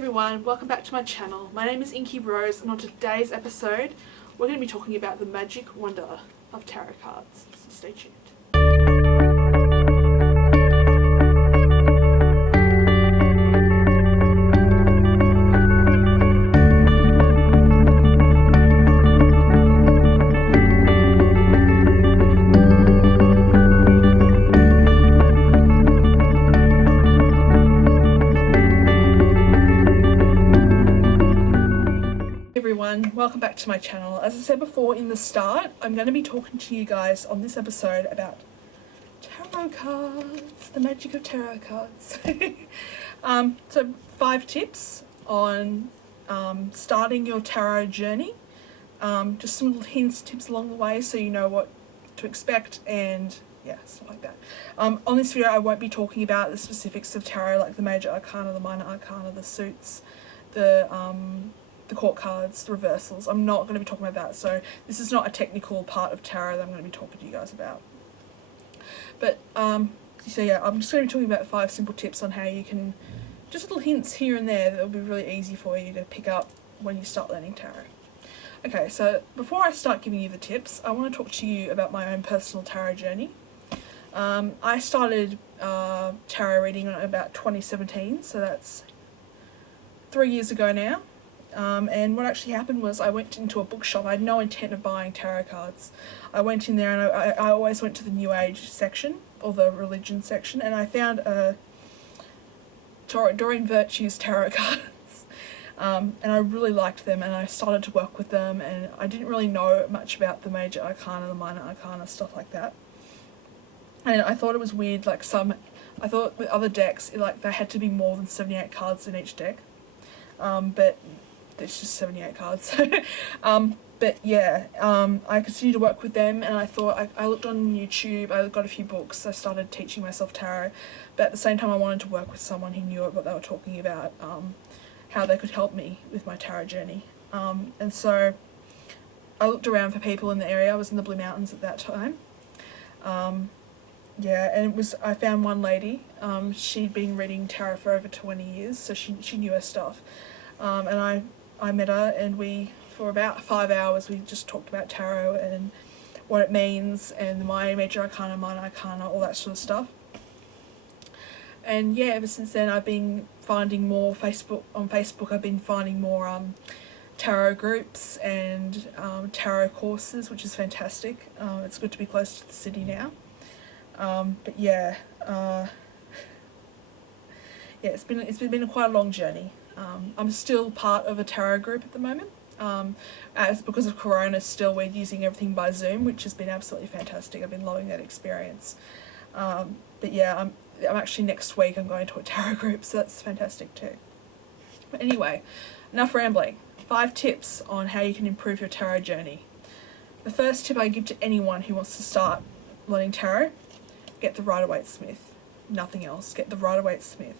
everyone, welcome back to my channel. My name is Inky Rose, and on today's episode we're going to be talking about the magic wonder of tarot cards, so stay tuned. Everyone, welcome back to my channel. As I said before in the start, I'm going to be talking to you guys on this episode about tarot cards, the magic of tarot cards. So 5 tips on starting your tarot journey. Just some little hints, tips along the way so you know what to expect and yeah, stuff like that. On this video I won't be talking about the specifics of tarot, like the major arcana, the minor arcana, the suits, the court cards, the reversals. I'm not going to be talking about that, so this is not a technical part of tarot that I'm going to be talking to you guys about. But so yeah, I'm just going to be talking about 5 simple tips on how you can, just little hints here and there that will be really easy for you to pick up when you start learning tarot. Okay, so before I start giving you the tips, I want to talk to you about my own personal tarot journey. I started tarot reading in about 2017, so that's 3 years ago now. And what actually happened was I went into a bookshop. I had no intent of buying tarot cards. I went in there and I always went to the New Age section, or the religion section, and I found a Doreen Virtue's tarot cards. And I really liked them, and I started to work with them, and I didn't really know much about the major arcana, the minor arcana, stuff like that. And I thought it was weird, like I thought with other decks, like there had to be more than 78 cards in each deck. But it's just 78 cards. But yeah, I continued to work with them, and I thought, I looked on YouTube, I got a few books, I started teaching myself tarot, but at the same time I wanted to work with someone who knew what they were talking about, how they could help me with my tarot journey. And so I looked around for people in the area. I was in the Blue Mountains at that time. Yeah, and I found one lady, she'd been reading tarot for over 20 years, so she knew her stuff. And I met her, and for about 5 hours, we just talked about tarot and what it means, and my major arcana, minor arcana, all that sort of stuff. And yeah, ever since then I've been finding more on Facebook I've been finding more tarot groups and tarot courses, which is fantastic. It's good to be close to the city now. But yeah, it's been quite a long journey. I'm still part of a tarot group at the moment. As because of Corona, still we're using everything by Zoom, which has been absolutely fantastic. I've been loving that experience. But yeah, I'm actually next week I'm going to a tarot group, so that's fantastic too. But anyway, enough rambling. 5 tips on how you can improve your tarot journey. The first tip I give to anyone who wants to start learning tarot: get the Rider-Waite-Smith. Nothing else. Get the Rider-Waite-Smith.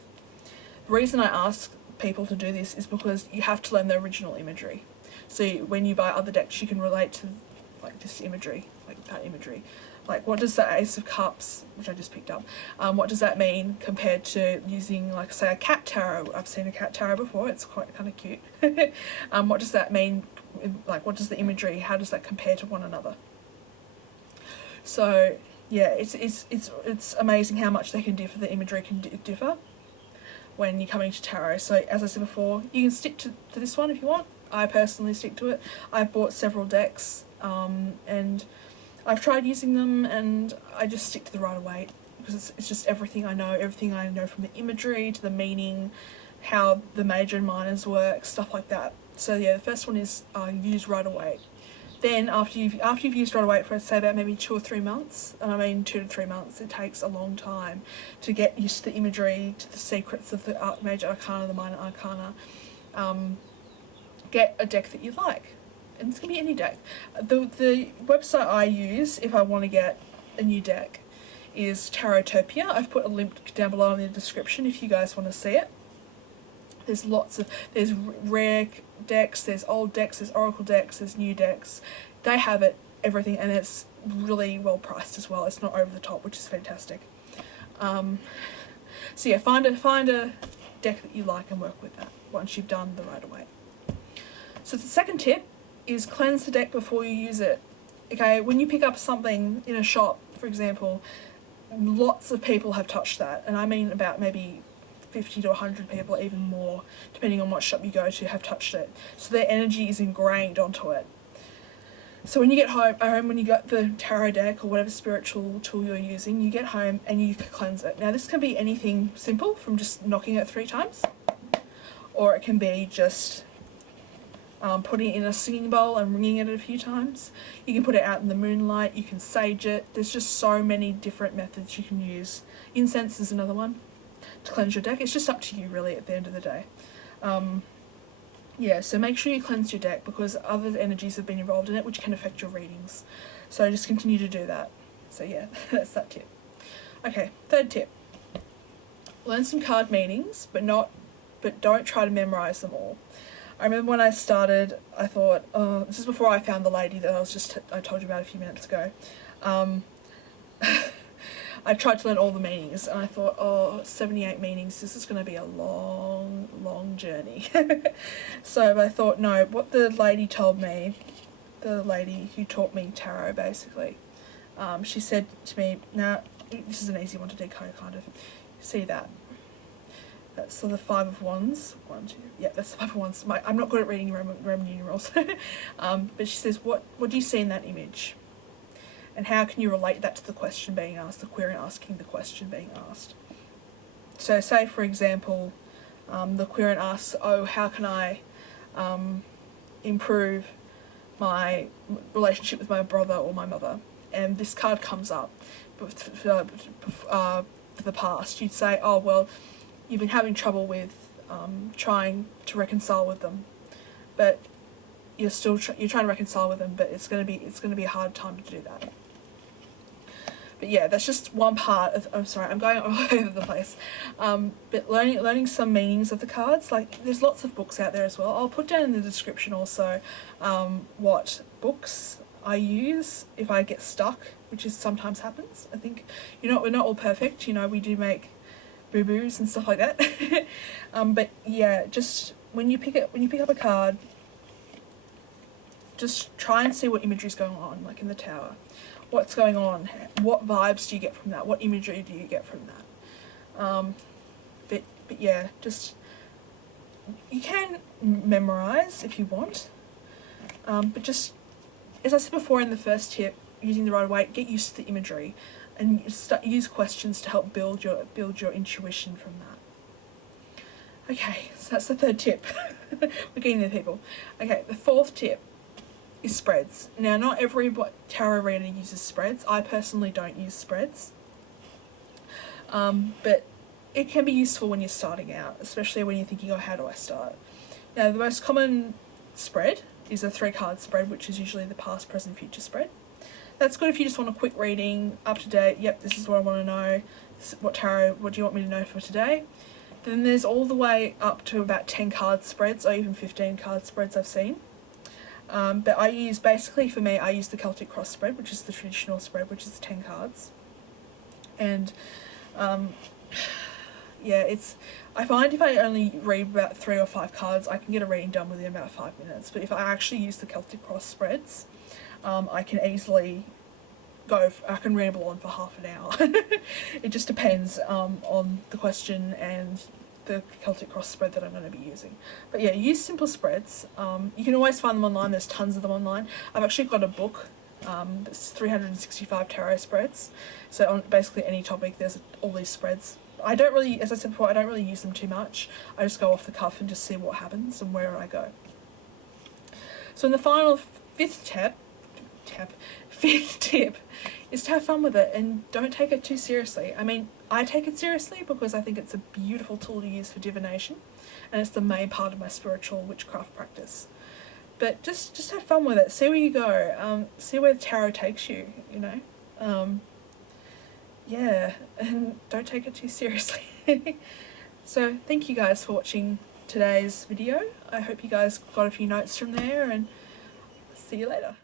The reason I ask people to do this is because you have to learn the original imagery. So when you buy other decks, you can relate to like this imagery, like that imagery. Like, what does the Ace of Cups, which I just picked up, what does that mean compared to using, like, say, a cat tarot? I've seen a cat tarot before. It's quite kind of cute. What does that mean? Like, what does the imagery? How does that compare to one another? So yeah, it's amazing how much they can differ. The imagery can differ when you're coming to tarot. So as I said before, you can stick to this one if you want. I personally stick to it. I've bought several decks, and I've tried using them, and I just stick to the Rider-Waite because it's just everything I know from the imagery to the meaning, how the major and minors work, stuff like that. So yeah, the first one is use Rider-Waite. Then after you've used Rider-Waite for, say, about maybe 2 or 3 months, and I mean 2 to 3 months, it takes a long time to get used to the imagery, to the secrets of the major arcana, the minor arcana. Get a deck that you like, and it's gonna be any deck. The website I use if I want to get a new deck is Tarotopia. I've put a link down below in the description if you guys want to see it. There's there's rare decks, there's old decks, there's oracle decks, there's new decks. They have everything, and it's really well priced as well. It's not over the top, which is fantastic. So yeah, find a deck that you like and work with that. once you've done the Rider-Waite. So the second tip is cleanse the deck before you use it. Okay, when you pick up something in a shop, for example, lots of people have touched that, and I mean about maybe 50 to 100 people, even more, depending on what shop you go to, have touched it. So their energy is ingrained onto it. So when you get home, when you got the tarot deck or whatever spiritual tool you're using, you get home and you cleanse it. Now this can be anything simple, from just knocking it 3 times, or it can be just putting it in a singing bowl and ringing it a few times. You can put it out in the moonlight, you can sage it. There's just so many different methods you can use. Incense is another one to cleanse your deck. It's just up to you really at the end of the day. Yeah, so make sure you cleanse your deck, because other energies have been involved in it which can affect your readings. So just continue to do that. So yeah, that's that tip. Okay, third tip. Learn some card meanings, but don't try to memorize them all. I remember when I started, I thought, oh, this is before I found the lady that I told you about a few minutes ago. I tried to learn all the meanings, and I thought, oh, 78 meanings, this is going to be a long, long journey. So I thought, no, what the lady told me, the lady who taught me tarot basically, she said to me, now, this is an easy one to decode kind of, see that? That's so the 5 of Wands, 1, 2, yeah, that's the 5 of Wands. I'm not good at reading Roman numerals. But she says, what do you see in that image? And how can you relate that to the question being asked, the query asking the question being asked? So say, for example, the query asks, oh, how can I improve my relationship with my brother or my mother? And this card comes up for the past. You'd say, oh, well, you've been having trouble with trying to reconcile with them, but you're still you're trying to reconcile with them, but it's going to be a hard time to do that. But yeah, that's just one part of, I'm sorry, I'm going all over the place. But learning some meanings of the cards, like there's lots of books out there as well. I'll put down in the description also what books I use if I get stuck, which is sometimes happens. I think, we're not all perfect, we do make boo-boos and stuff like that. But yeah, just when you pick up a card, just try and see what imagery is going on, like in the tower. What's going on? What vibes do you get from that? What imagery do you get from that? But yeah, just, you can memorize if you want, but just, as I said before in the first tip, using the Rider-Waite, get used to the imagery, and use questions to help build your intuition from that. Okay, so that's the third tip. We're getting there, people. Okay, the fourth tip is spreads. Now, not every tarot reader uses spreads. I personally don't use spreads, but it can be useful when you're starting out, especially when you're thinking, oh, how do I start? Now, the most common spread is a 3-card spread, which is usually the past, present, future spread. That's good if you just want a quick reading, up to date. Yep, this is what I want to know. What do you want me to know for today? Then there's all the way up to about 10-card spreads, or even 15-card spreads I've seen. But I use the Celtic Cross spread, which is the traditional spread, which is 10 cards. And yeah, I find if I only read about 3 or 5 cards, I can get a reading done within about 5 minutes. But if I actually use the Celtic Cross spreads, I can easily I can ramble on for half an hour. It just depends on the question and the Celtic Cross spread that I'm going to be using. But yeah, use simple spreads. You can always find them online. There's tons of them online. I've actually got a book that's 365 tarot spreads. So on basically any topic, there's all these spreads. I don't really, as I said before, I don't really use them too much. I just go off the cuff and just see what happens and where I go. So in the final fifth tip is to have fun with it and don't take it too seriously. I mean, I take it seriously because I think it's a beautiful tool to use for divination, and it's the main part of my spiritual witchcraft practice. But just have fun with it. See where you go. See where the tarot takes you, yeah, and don't take it too seriously. So thank you guys for watching today's video. I hope you guys got a few notes from there, and see you later.